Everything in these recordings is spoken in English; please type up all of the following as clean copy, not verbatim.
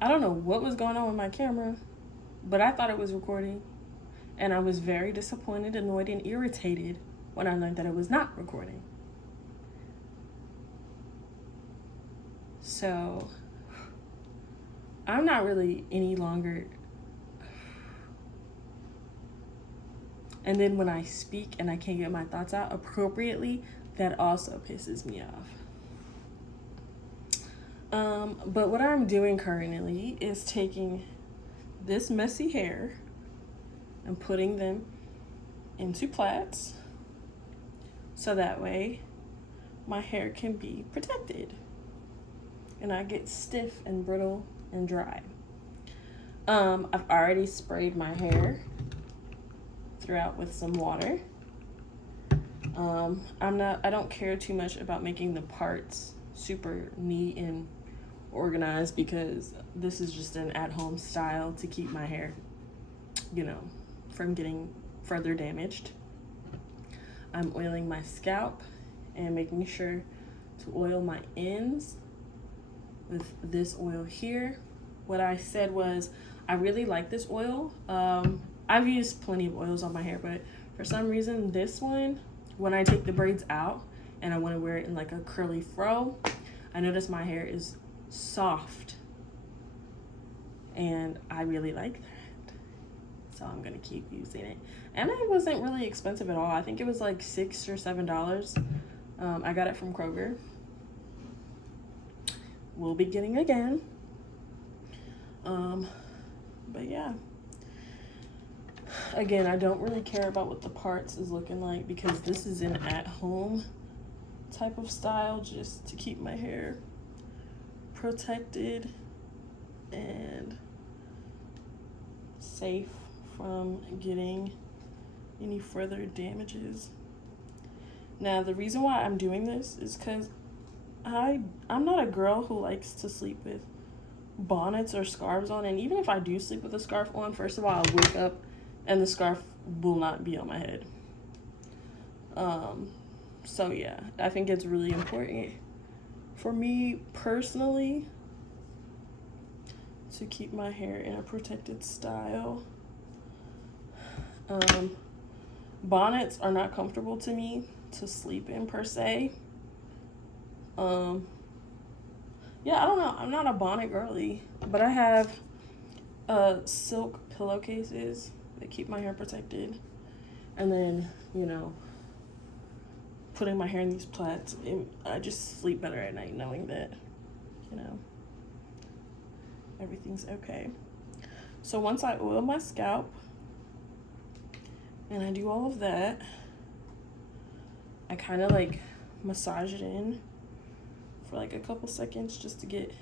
I don't know what was going on with my camera, but I thought it was recording. And I was very disappointed, annoyed, and irritated when I learned that it was not recording. So I'm not really any longer. And then when I speak and I can't get my thoughts out appropriately, that also pisses me off. But what I'm doing currently is taking this messy hair and putting them into plaits so that way my hair can be protected and I get stiff and brittle and dry. I've already sprayed my hair throughout with some water. I don't care too much about making the parts super neat and organized because this is just an at-home style to keep my hair, from getting further damaged. I'm oiling my scalp and making sure to oil my ends with this oil here. What I said was I really like this oil. I've used plenty of oils on my hair, but for some reason this one, when I take the braids out and I want to wear it in like a curly fro, I notice my hair is soft and I really like that. So I'm gonna keep using it. And it wasn't really expensive at all. I think it was like $6 or $7. I got it from Kroger. We'll be getting again. But yeah. Again, I don't really care about what the parts is looking like because this is an at-home type of style just to keep my hair protected and safe from getting any further damages. Now, the reason why I'm doing this is because I'm not a girl who likes to sleep with bonnets or scarves on, and even if I do sleep with a scarf on, first of all, I'll wake up and the scarf will not be on my head. So yeah, I think it's really important for me personally to keep my hair in a protected style. Bonnets are not comfortable to me to sleep in per se. Yeah, I don't know. I'm not a bonnet girly, but I have silk pillowcases that keep my hair protected. And then, putting my hair in these plaits, I just sleep better at night knowing that, everything's okay. So once I oil my scalp and I do all of that, I kind of like massage it in for like a couple seconds just to get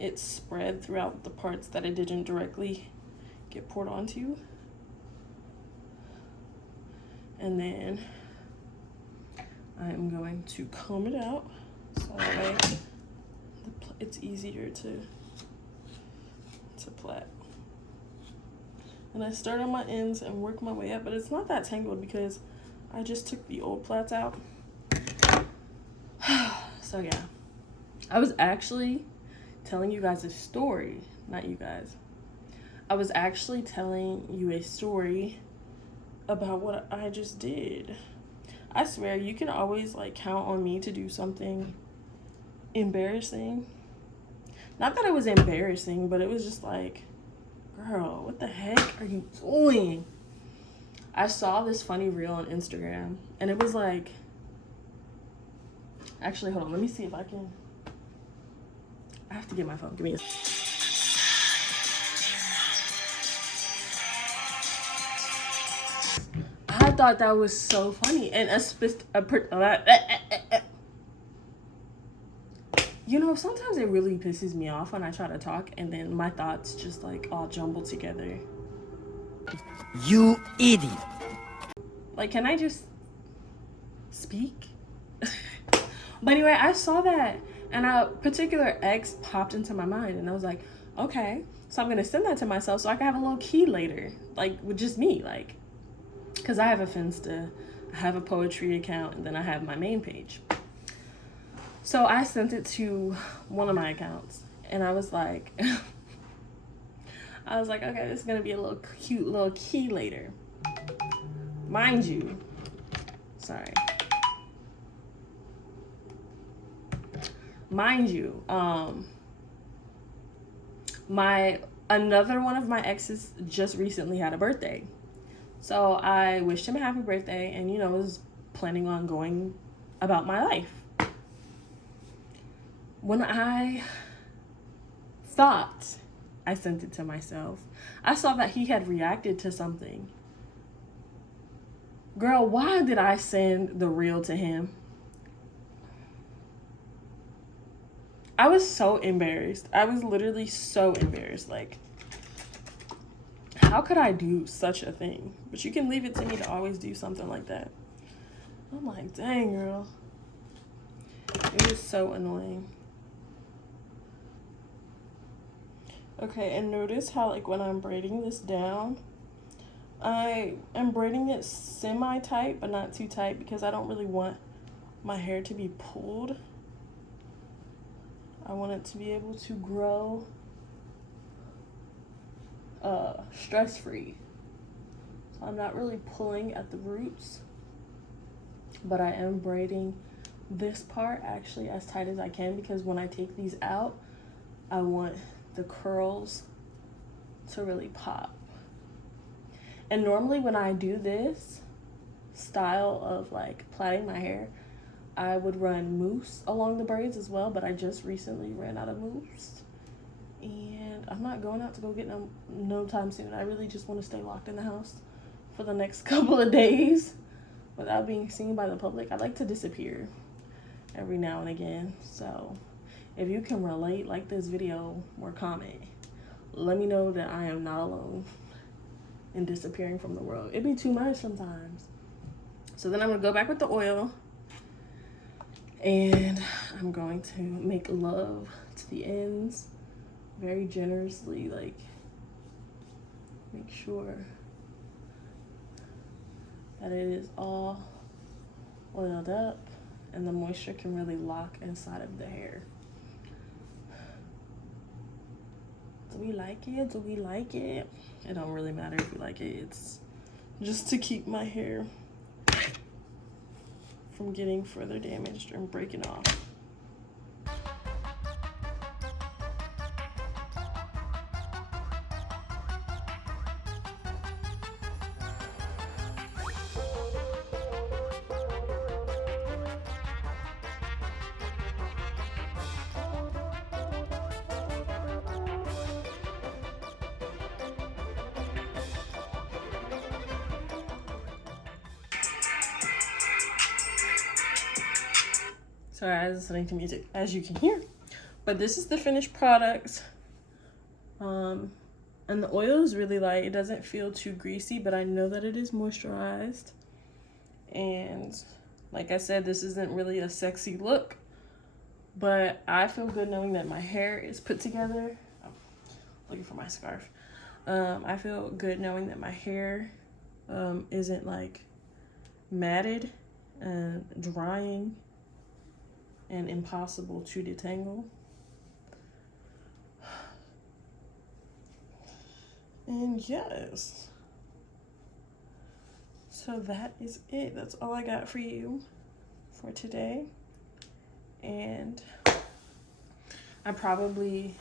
it spread throughout the parts that it didn't directly get poured onto. And then I'm going to comb it out so that way it's easier to plait. And I start on my ends and work my way up, but it's not that tangled because I just took the old plaits out. So yeah, I was actually telling you guys a story, not you guys. I was actually telling you a story about what I just did. I swear, you can always count on me to do something embarrassing. Not that it was embarrassing, but it was just girl, what the heck are you doing? I saw this funny reel on Instagram, and it was actually, hold on, let me see if I can. I have to get my phone. Give me a. I thought that was so funny, and sometimes it really pisses me off when I try to talk, and then my thoughts just all jumbled together. You idiot. Can I just speak? But anyway, I saw that, and a particular ex popped into my mind, and I was like, okay, so I'm gonna send that to myself so I can have a little key later, with just me, because I have a Finsta, I have a poetry account, and then I have my main page. So I sent it to one of my accounts, and I was like, I was like, okay, this is gonna be a little cute little key later. Mind you, sorry. Mind you, another one of my exes just recently had a birthday. So I wished him a happy birthday and, you know, was planning on going about my life. When I thought I sent it to myself, I saw that he had reacted to something. Girl, why did I send the reel to him? I was so embarrassed. I was literally so embarrassed. Like, how could I do such a thing? But you can leave it to me to always do something like that. I'm like, dang, girl. It was so annoying. Okay, and notice how, like, when I'm braiding this down, I am braiding it semi-tight, but not too tight, because I don't really want my hair to be pulled. I want it to be able to grow stress-free. So I'm not really pulling at the roots, but I am braiding this part actually as tight as I can, because when I take these out, I want the curls to really pop. And normally when I do this style of like plaiting my hair, I would run mousse along the braids as well, but I just recently ran out of mousse. And I'm not going out to go get no time soon. I really just want to stay locked in the house for the next couple of days without being seen by the public. I like to disappear every now and again. So if you can relate, like this video or comment. Let me know that I am not alone in disappearing from the world. It'd be too much sometimes. So then I'm gonna go back with the oil, and I'm going to make love to the ends very generously, like make sure that it is all oiled up and the moisture can really lock inside of the hair. Do we like it? Do we like it? It don't really matter if you like it. It's just to keep my hair from getting further damaged and breaking off. Sorry, I was listening to music, as you can hear. But this is the finished product. And the oil is really light. It doesn't feel too greasy, but I know that it is moisturized. And like I said, this isn't really a sexy look, but I feel good knowing that my hair is put together. I'm looking for my scarf. I feel good knowing that my hair isn't like matted and drying and impossible to detangle. And yes, so that is it. That's all I got for you for today. And I probably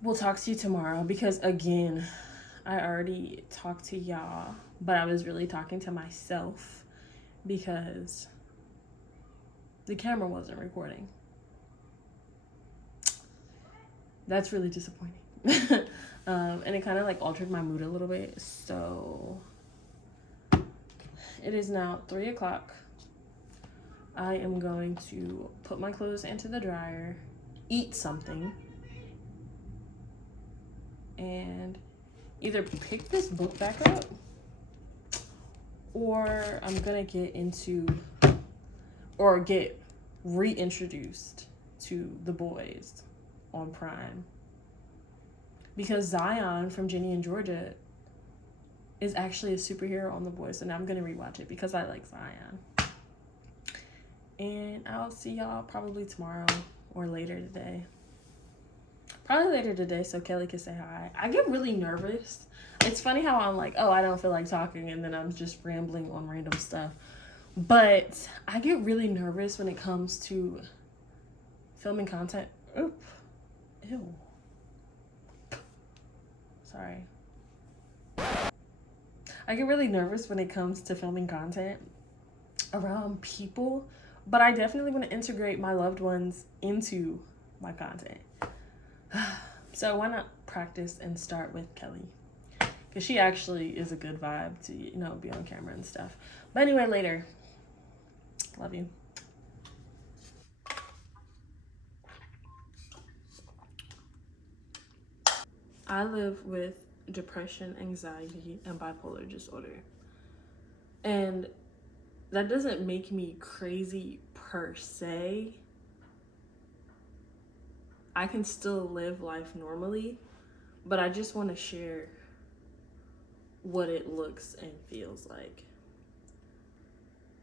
will talk to you tomorrow, because again, I already talked to y'all, but I was really talking to myself because the camera wasn't recording. That's really disappointing. And it kind of like altered my mood a little bit. So it is now 3 o'clock. I am going to put my clothes into the dryer, eat something, and either pick this book back up, or I'm gonna get reintroduced to The Boys on Prime, because Zion from Ginny and Georgia is actually a superhero on The Boys, and I'm gonna rewatch it because I like Zion. And I'll see y'all probably tomorrow or later today. Probably later today so Kelly can say hi. I get really nervous. It's funny how I'm like, oh, I don't feel like talking, and then I'm just rambling on random stuff. But I get really nervous when it comes to filming content. Oop. Ew. Sorry. I get really nervous when it comes to filming content around people, but I definitely want to integrate my loved ones into my content. So why not practice and start with Kelly? Because she actually is a good vibe to, you know, be on camera and stuff. But anyway, later. Love you. I live with depression, anxiety, and bipolar disorder. And that doesn't make me crazy per se. I can still live life normally, but I just want to share what it looks and feels like.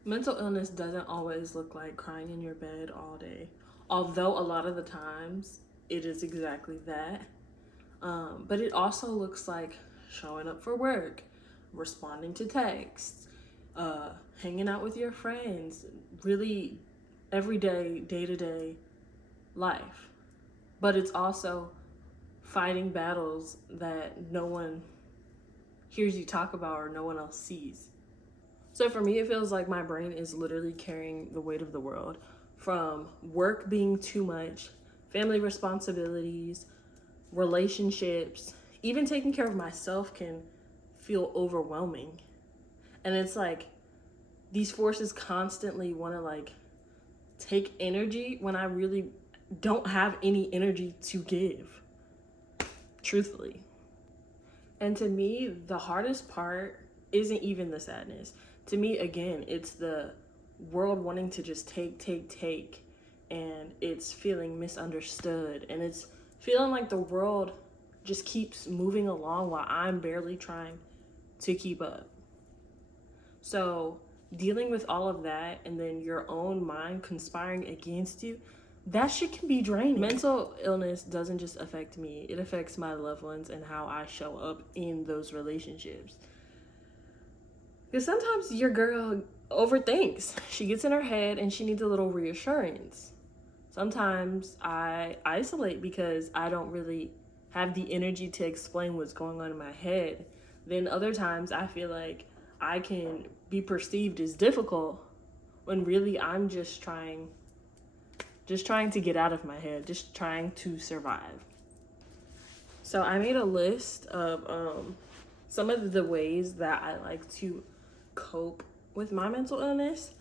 Mental illness doesn't always look like crying in your bed all day, although a lot of the times it is exactly that. But it also looks like showing up for work, responding to texts, hanging out with your friends, really everyday, day-to-day life. But it's also fighting battles that no one hears you talk about or no one else sees. So for me, it feels like my brain is literally carrying the weight of the world, from work being too much, family responsibilities, relationships, even taking care of myself can feel overwhelming. And it's like these forces constantly want to like take energy when I really don't have any energy to give, truthfully. And to me, the hardest part isn't even the sadness. To me, again, it's the world wanting to just take, and it's feeling misunderstood, and it's feeling like the world just keeps moving along while I'm barely trying to keep up. So dealing with all of that and then your own mind conspiring against you, that shit can be draining. Mental illness doesn't just affect me, it affects my loved ones and how I show up in those relationships. Because sometimes your girl overthinks. She gets in her head and she needs a little reassurance. Sometimes I isolate because I don't really have the energy to explain what's going on in my head. Then other times I feel like I can be perceived as difficult when really I'm just trying to get out of my head, just trying to survive. So I made a list of some of the ways that I like to cope with my mental illness.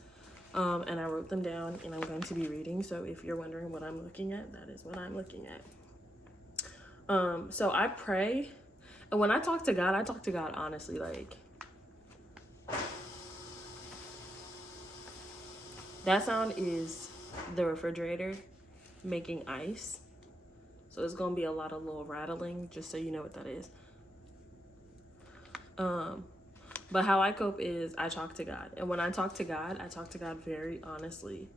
And I wrote them down and I'm going to be reading. So if you're wondering what I'm looking at, that is what I'm looking at. So I pray. And when I talk to God honestly, like, that sound is the refrigerator making ice. So it's gonna be a lot of little rattling, just so you know what that is. But how I cope is I talk to God. And when I talk to God very honestly.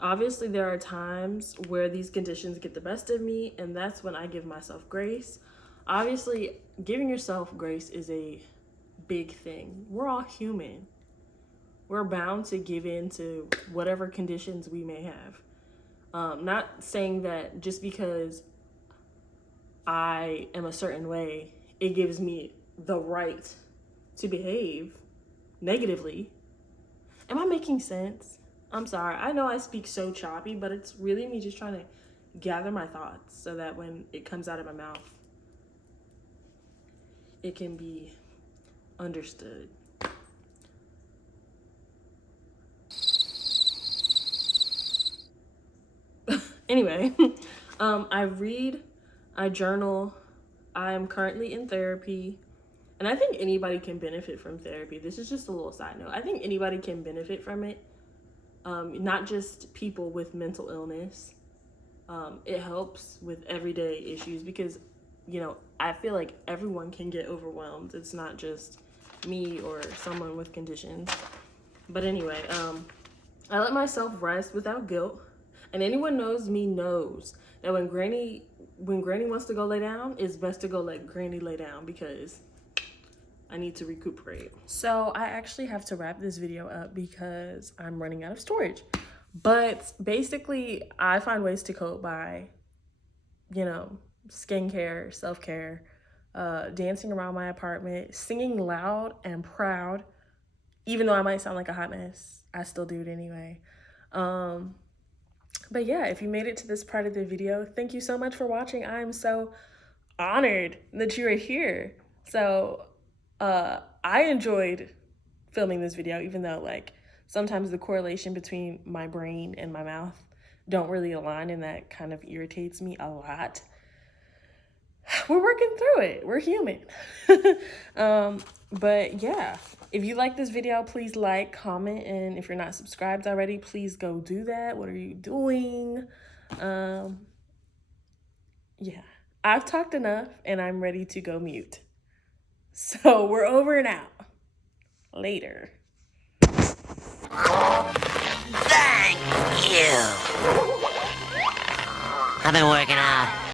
Obviously, there are times where these conditions get the best of me, and that's when I give myself grace. Obviously, giving yourself grace is a big thing. We're all human. We're bound to give in to whatever conditions we may have. Not saying that just because I am a certain way, it gives me the right to behave negatively. Am I making sense? I'm sorry. I know I speak so choppy, but it's really me just trying to gather my thoughts so that when it comes out of my mouth, it can be understood. Anyway, I read, I journal, I'm currently in therapy, and I think anybody can benefit from therapy. This is just a little side note. I think anybody can benefit from it, not just people with mental illness. It helps with everyday issues because, you know, I feel like everyone can get overwhelmed. It's not just me or someone with conditions. But anyway, I let myself rest without guilt. And anyone knows me knows that when Granny wants to go lay down, it's best to go let Granny lay down because I need to recuperate. So I actually have to wrap this video up because I'm running out of storage. But basically, I find ways to cope by, you know, skincare, self-care, dancing around my apartment, singing loud and proud. Even though I might sound like a hot mess, I still do it anyway. But yeah, if you made it to this part of the video, thank you so much for watching. I'm so honored that you are here. So I enjoyed filming this video, even though like sometimes the correlation between my brain and my mouth don't really align, and that kind of irritates me a lot. We're working through it. We're human. But yeah, if you like this video, please like, comment, and if you're not subscribed already, please go do that. What are you doing? Yeah, I've talked enough and I'm ready to go mute. So we're over and out. Later. Thank you. I've been working out.